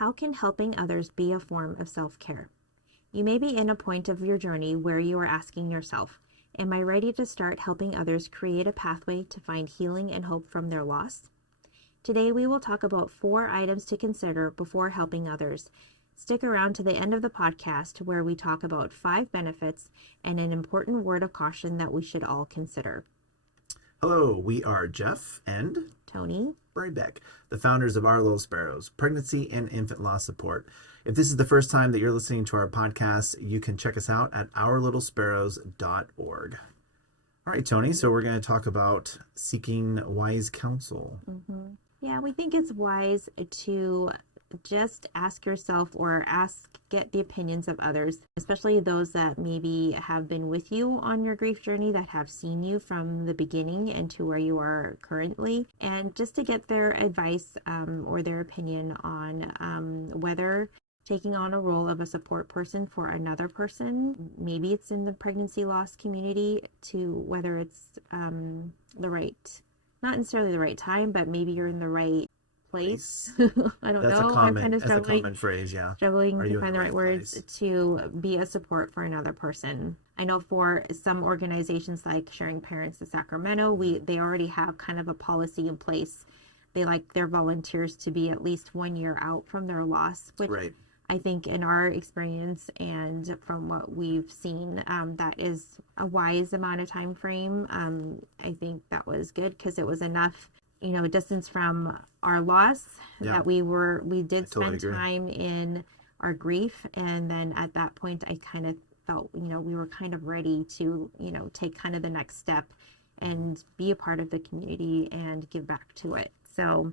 How can helping others be a form of self-care? You may be in a point of your journey where you are asking yourself, am I ready to start helping others create a pathway to find healing and hope from their loss? Today we will talk about 4 items to consider before helping others. Stick around to the end of the podcast where we talk about 5 benefits and an important word of caution that we should all consider. Hello, we are Jeff and Tony Beck, the founders of Our Little Sparrows, pregnancy and infant loss support. If this is the first time that you're listening to our podcast, you can check us out at ourlittlesparrows.org. All right, Tony, so we're going to talk about seeking wise counsel. Yeah, we think it's wise to just ask yourself or get the opinions of others, especially those that maybe have been with you on your grief journey, that have seen you from the beginning and to where you are currently, and just to get their advice or their opinion on whether taking on a role of a support person for another person, maybe it's in the pregnancy loss community, to whether it's not necessarily the right time, but maybe you're in the right place. I don't know. I'm kind of struggling. That's a common phrase, yeah. Struggling to find the right words to be a support for another person. I know for some organizations like Sharing Parents in Sacramento, they already have kind of a policy in place. They like their volunteers to be at least 1 year out from their loss, which I think in our experience and from what we've seen, that is a wise amount of time frame. I think that was good because it was enough, distance from our loss that we did spend time in our grief. And then at that point, I kind of felt, we were kind of ready to, take kind of the next step and be a part of the community and give back to it. So,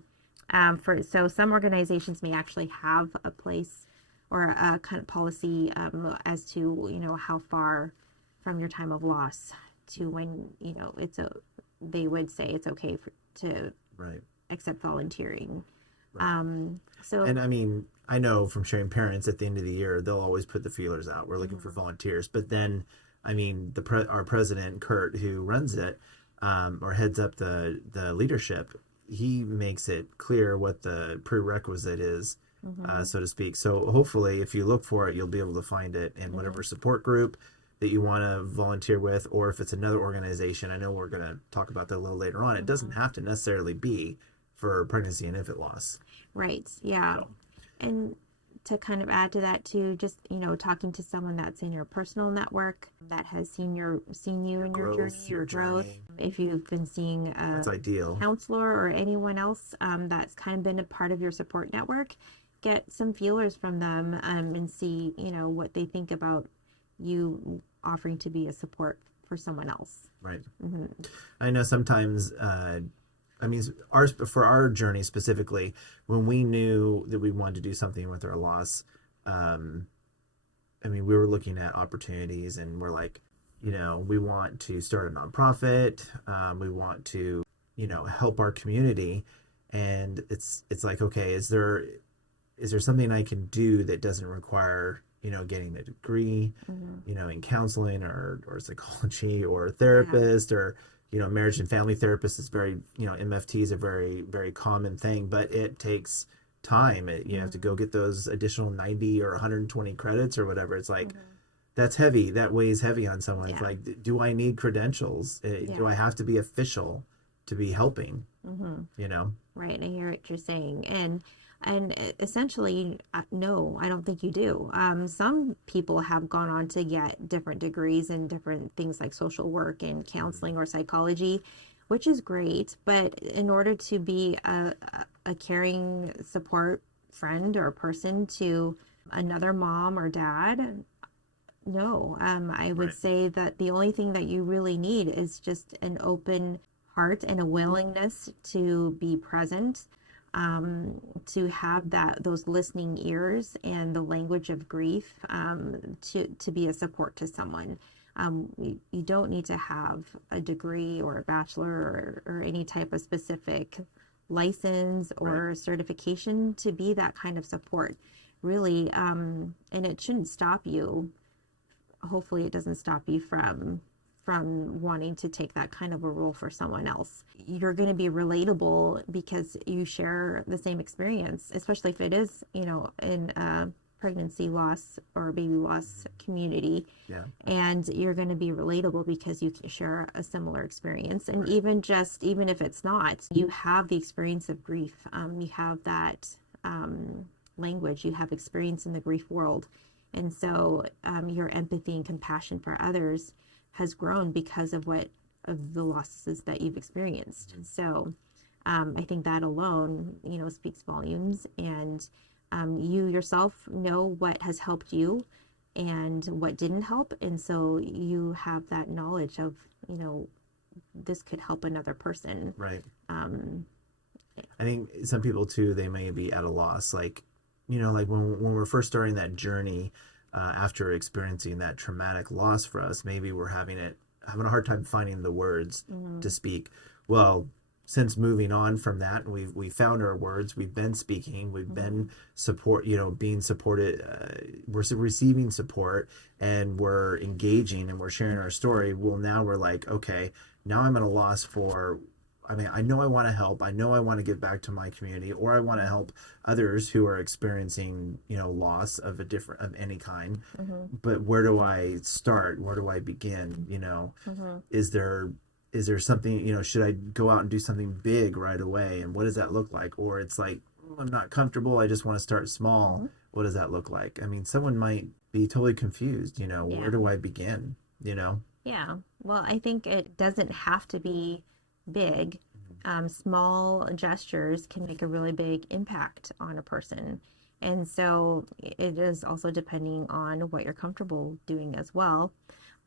so some organizations may actually have a place or a kind of policy as to, how far from your time of loss to when, they would say it's okay to accept volunteering. And I mean, I know from Sharing Parents at the end of the year, they'll always put the feelers out. We're looking for volunteers. But then, I mean, our president, Kurt, who runs it or heads up the leadership, he makes it clear what the prerequisite is, so to speak. So hopefully if you look for it, you'll be able to find it in whatever support group that you want to volunteer with, or if it's another organization. I know we're going to talk about that a little later on. It doesn't have to necessarily be for pregnancy and infant loss. Right. Yeah. So. And to kind of add to that too, just, talking to someone that's in your personal network that has seen you in your journey, your growth. If you've been seeing that's ideal. Counselor or anyone else that's kind of been a part of your support network, get some feelers from them and see, what they think about you offering to be a support for someone else. Right. I know sometimes, for our journey specifically, when we knew that we wanted to do something with our loss, we were looking at opportunities and we're like, we want to start a nonprofit. We want to, help our community. And it's like, okay, is there something I can do that doesn't require, getting a degree, in counseling or psychology or therapist or, marriage and family therapist is very, MFT is a very, very common thing, but it takes time. You have to go get those additional 90 or 120 credits or whatever. It's like, that's heavy. That weighs heavy on someone. It's like, do I need credentials? Do I have to be official to be helping? Right. I hear what you're saying. And essentially, no, I don't think you do. Some people have gone on to get different degrees in different things like social work and counseling or psychology, which is great. But in order to be a caring support friend or person to another mom or dad, no, I would say that the only thing that you really need is just an open heart and a willingness to be present. To have those listening ears and the language of grief to be a support to someone. You don't need to have a degree or a bachelor or any type of specific license or certification to be that kind of support, really. And it shouldn't stop you. Hopefully it doesn't stop you from from wanting to take that kind of a role for someone else. You're going to be relatable because you share the same experience, especially if it is, in a pregnancy loss or baby loss community. Yeah. And you're going to be relatable because you can share a similar experience. And even if it's not, you have the experience of grief. You have that language, you have experience in the grief world. And so your empathy and compassion for others has grown because of the losses that you've experienced. And so I think that alone, speaks volumes. And you yourself know what has helped you and what didn't help. And so you have that knowledge of, this could help another person. Right. I think some people too, they may be at a loss. Like, like when we're first starting that journey, after experiencing that traumatic loss for us, maybe we're having a hard time finding the words to speak. Well, since moving on from that, and we found our words, we've been speaking, we've been being supported, we're receiving support, and we're engaging, and we're sharing our story. Well, now we're like, okay, now I'm at a loss for, I know I want to help. I know I want to give back to my community, or I want to help others who are experiencing, loss of any kind. But where do I start? Where do I begin? Is there something, should I go out and do something big right away? And what does that look like? Or it's like, I'm not comfortable. I just want to start small. What does that look like? Someone might be totally confused, where do I begin? Yeah. Well, I think it doesn't have to be big. Small gestures can make a really big impact on a person. And so it is also depending on what you're comfortable doing as well.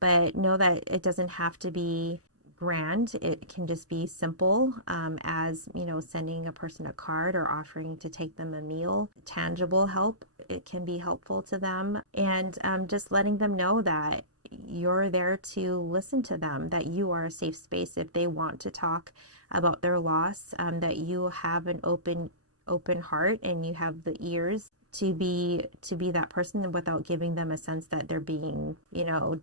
But know that it doesn't have to be grand. It can just be simple, as, sending a person a card or offering to take them a meal. Tangible help, it can be helpful to them. And just letting them know that you're there to listen to them, that you are a safe space if they want to talk about their loss, that you have an open heart and you have the ears to be that person without giving them a sense that they're being,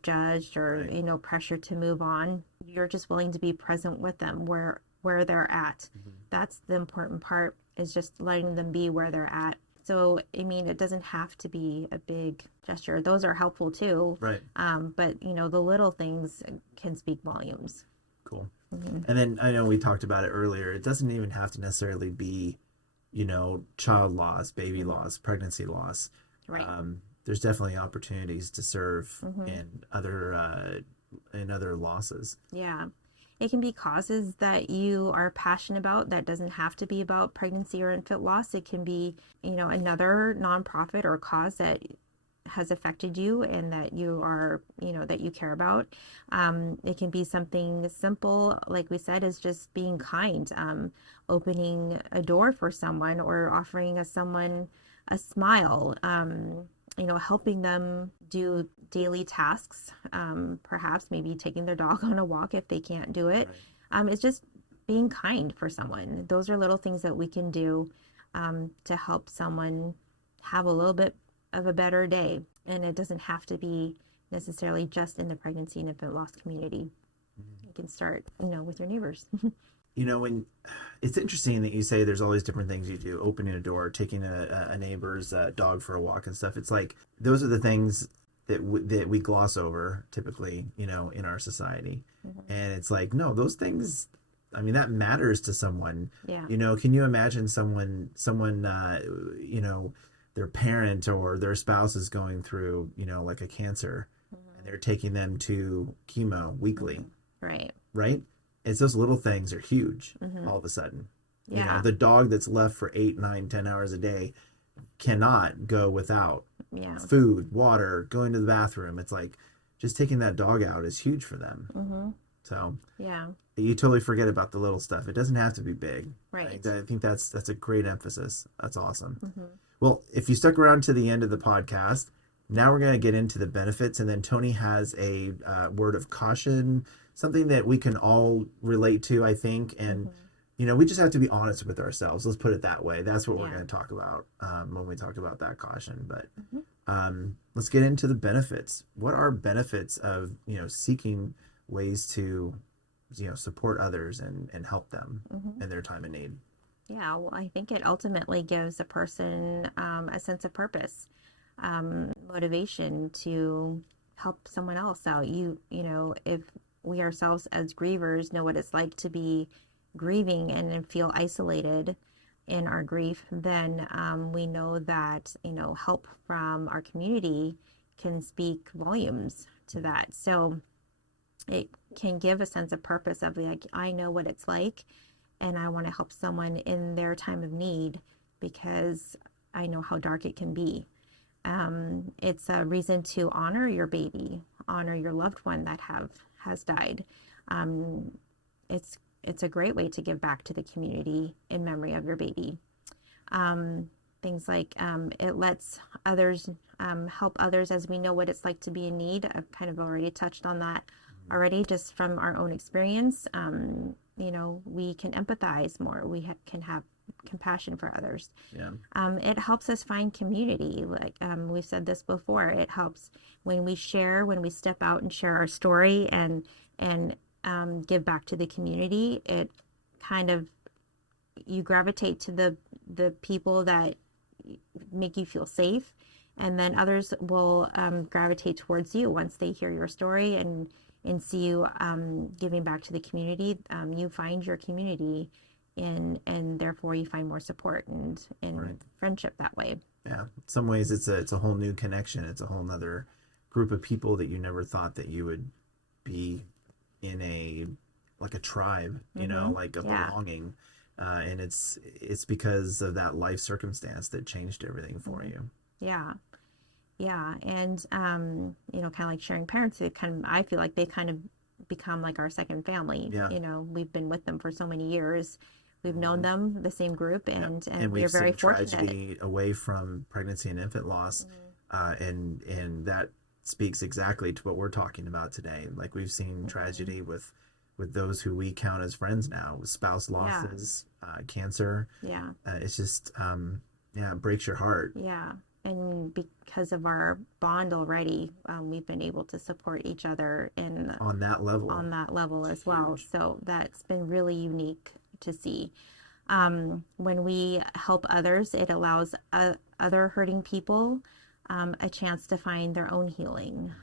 judged or, right. Pressured to move on. You're just willing to be present with them where they're at. That's the important part, is just letting them be where they're at. So, it doesn't have to be a big gesture. Those are helpful too. Right. But, the little things can speak volumes. Cool. And then I know we talked about it earlier. It doesn't even have to necessarily be, child loss, baby loss, pregnancy loss. Right. There's definitely opportunities to serve in other losses. Yeah. It can be causes that you are passionate about. That doesn't have to be about pregnancy or infant loss. It can be, another nonprofit or cause that has affected you and that you are, that you care about. It can be something simple, like we said, is just being kind, opening a door for someone or offering someone a smile, helping them do daily tasks, perhaps maybe taking their dog on a walk if they can't do it. Right. It's just being kind for someone. Those are little things that we can do to help someone have a little bit of a better day. And it doesn't have to be necessarily just in the pregnancy and infant loss community. You can start, with your neighbors. When it's interesting that you say there's all these different things you do, opening a door, taking a neighbor's dog for a walk and stuff. It's like, those are the things that we gloss over typically, in our society. And it's like, no, those things, that matters to someone. Yeah. Can you imagine someone, their parent or their spouse is going through, like a cancer, and they're taking them to chemo weekly. Right. Right? It's those little things are huge all of a sudden. Yeah. The dog that's left for 8, 9, 10 hours a day cannot go without food, water, going to the bathroom. It's like, just taking that dog out is huge for them. So yeah, you totally forget about the little stuff. It doesn't have to be big. Right. I think that's a great emphasis. That's awesome. Well, if you stuck around to the end of the podcast, now we're going to get into the benefits, and then Tony has a word of caution, something that we can all relate to, I think, and we just have to be honest with ourselves. Let's put it that way. That's what we're going to talk about when we talk about that caution. But let's get into the benefits. What are benefits of seeking ways to, support others and help them in their time of need. Yeah, well, I think it ultimately gives a person a sense of purpose, motivation to help someone else out. If we ourselves as grievers know what it's like to be grieving and feel isolated in our grief, then we know that, help from our community can speak volumes to that. So it can give a sense of purpose of like, I know what it's like, and I want to help someone in their time of need because I know how dark it can be. It's a reason to honor your baby, honor your loved one that has died. It's a great way to give back to the community in memory of your baby. Things like it lets others help others, as we know what it's like to be in need. I've kind of already touched on that already, just from our own experience. We can empathize more. We can have compassion for others. Yeah. It helps us find community. Like we've said this before, it helps when we step out and share our story and give back to the community. It kind of, you gravitate to the people that make you feel safe, and then others will gravitate towards you once they hear your story and see you giving back to the community. You find your community, and therefore you find more support and Right. friendship that way. Yeah. In some ways, it's a whole new connection. It's a whole nother group of people that you never thought that you would be in like a tribe, like a belonging. And it's because of that life circumstance that changed everything for you. Yeah. Yeah. And, kind of like sharing parents, I feel like they kind of become like our second family. Yeah. We've been with them for so many years. We've known them, the same group, and we're very fortunate. Tragedy away from pregnancy and infant loss. And that speaks exactly to what we're talking about today. Like we've seen tragedy with those who we count as friends now, with spouse losses, cancer. Yeah. It's just, it breaks your heart. Yeah. And because of our bond already, we've been able to support each other on that level as well. So that's been really unique to see. When we help others, it allows other hurting people a chance to find their own healing,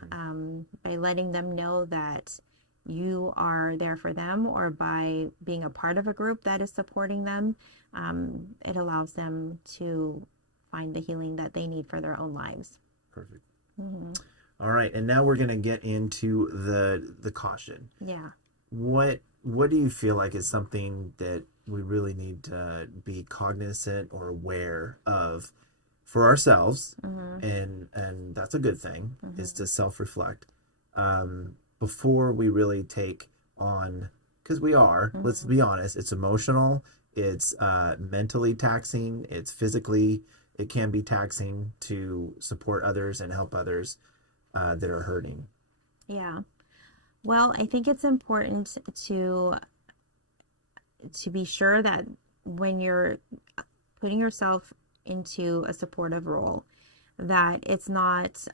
by letting them know that you are there for them, or by being a part of a group that is supporting them. It allows them to find the healing that they need for their own lives. Perfect. All right, and now we're going to get into the caution. Yeah. What do you feel like is something that we really need to be cognizant or aware of for ourselves, and that's a good thing, is to self-reflect before we really take on, because we are, let's be honest, it's emotional, it's mentally taxing, it's physically, it can be taxing to support others and help others that are hurting. Yeah. Well, I think it's important to be sure that when you're putting yourself into a supportive role, that it's not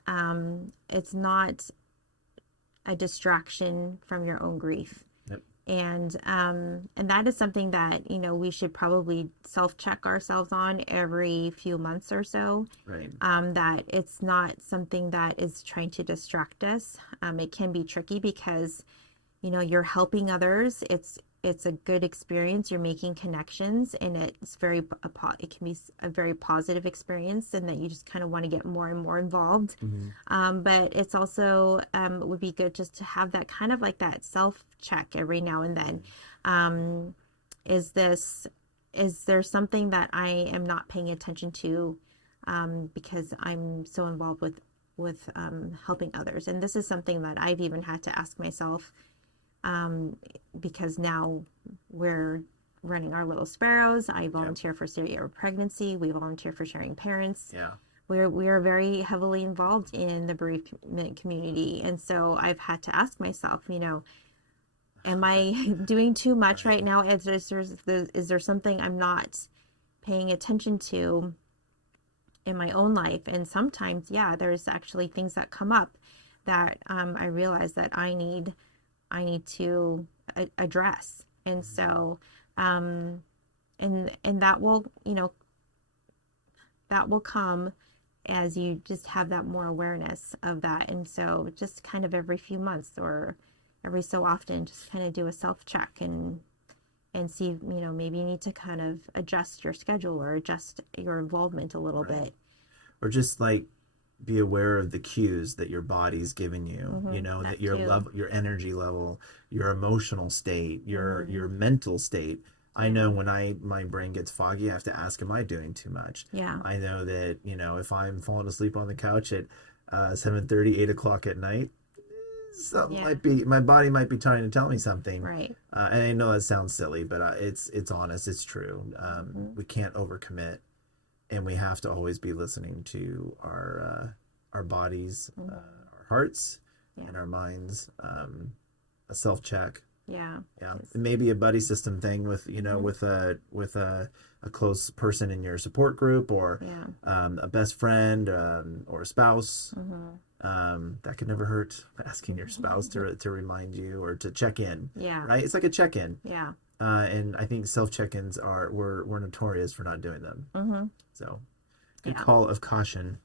a distraction from your own grief. Yep. And that is something that, we should probably self-check ourselves on every few months or so. Right. That it's not something that is trying to distract us. It can be tricky because, you're helping others. It's a good experience. You're making connections, and it can be a very positive experience, and that you just kind of want to get more and more involved. But it's also would be good just to have that kind of like that self check every now and then. Is there something that I am not paying attention to because I'm so involved with helping others? And this is something that I've even had to ask myself. Because now we're running our little Sparrows. I volunteer for serial pregnancy. We volunteer for sharing parents. Yeah. We are very heavily involved in the bereavement community. And so I've had to ask myself, am I doing too much right now? Is there something I'm not paying attention to in my own life? And sometimes, there's actually things that come up that I realize that I need I need to address. And so, and that will, that will come as you just have that more awareness of that. And so just kind of every few months or every so often, just kind of do a self-check and see, maybe you need to kind of adjust your schedule or adjust your involvement a little bit. Or just like be aware of the cues that your body's giving you, that your level, your energy level, your emotional state, your mental state. I know when my brain gets foggy, I have to ask, am I doing too much? Yeah. I know that, if I'm falling asleep on the couch at 7:30, 8 o'clock at night, might be, my body might be trying to tell me something. Right. And I know that sounds silly, but it's honest. It's true. We can't overcommit, and we have to always be listening to our bodies, our hearts, and our minds. A self-check. Yeah. Maybe a buddy system thing with with a close person in your support group, or a best friend, or a spouse. That could never hurt. Asking your spouse to remind you or to check in. Yeah. Right. It's like a check-in. Yeah. And I think self-check-ins we're notorious for not doing them. So, good call of caution.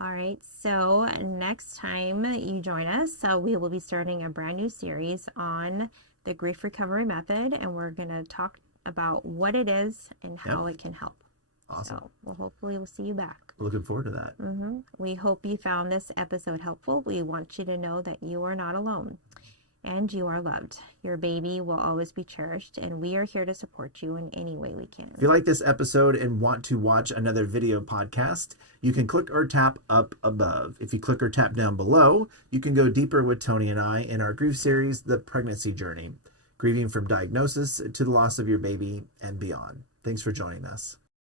All right, so next time you join us, we will be starting a brand new series on the grief recovery method, and we're going to talk about what it is and how it can help. Awesome. So hopefully we'll see you back. Looking forward to that. We hope you found this episode helpful. We want you to know that you are not alone and you are loved. Your baby will always be cherished, and we are here to support you in any way we can. If you like this episode and want to watch another video podcast, you can click or tap up above. If you click or tap down below, you can go deeper with Tony and I in our grief series, The Pregnancy Journey, grieving from diagnosis to the loss of your baby and beyond. Thanks for joining us.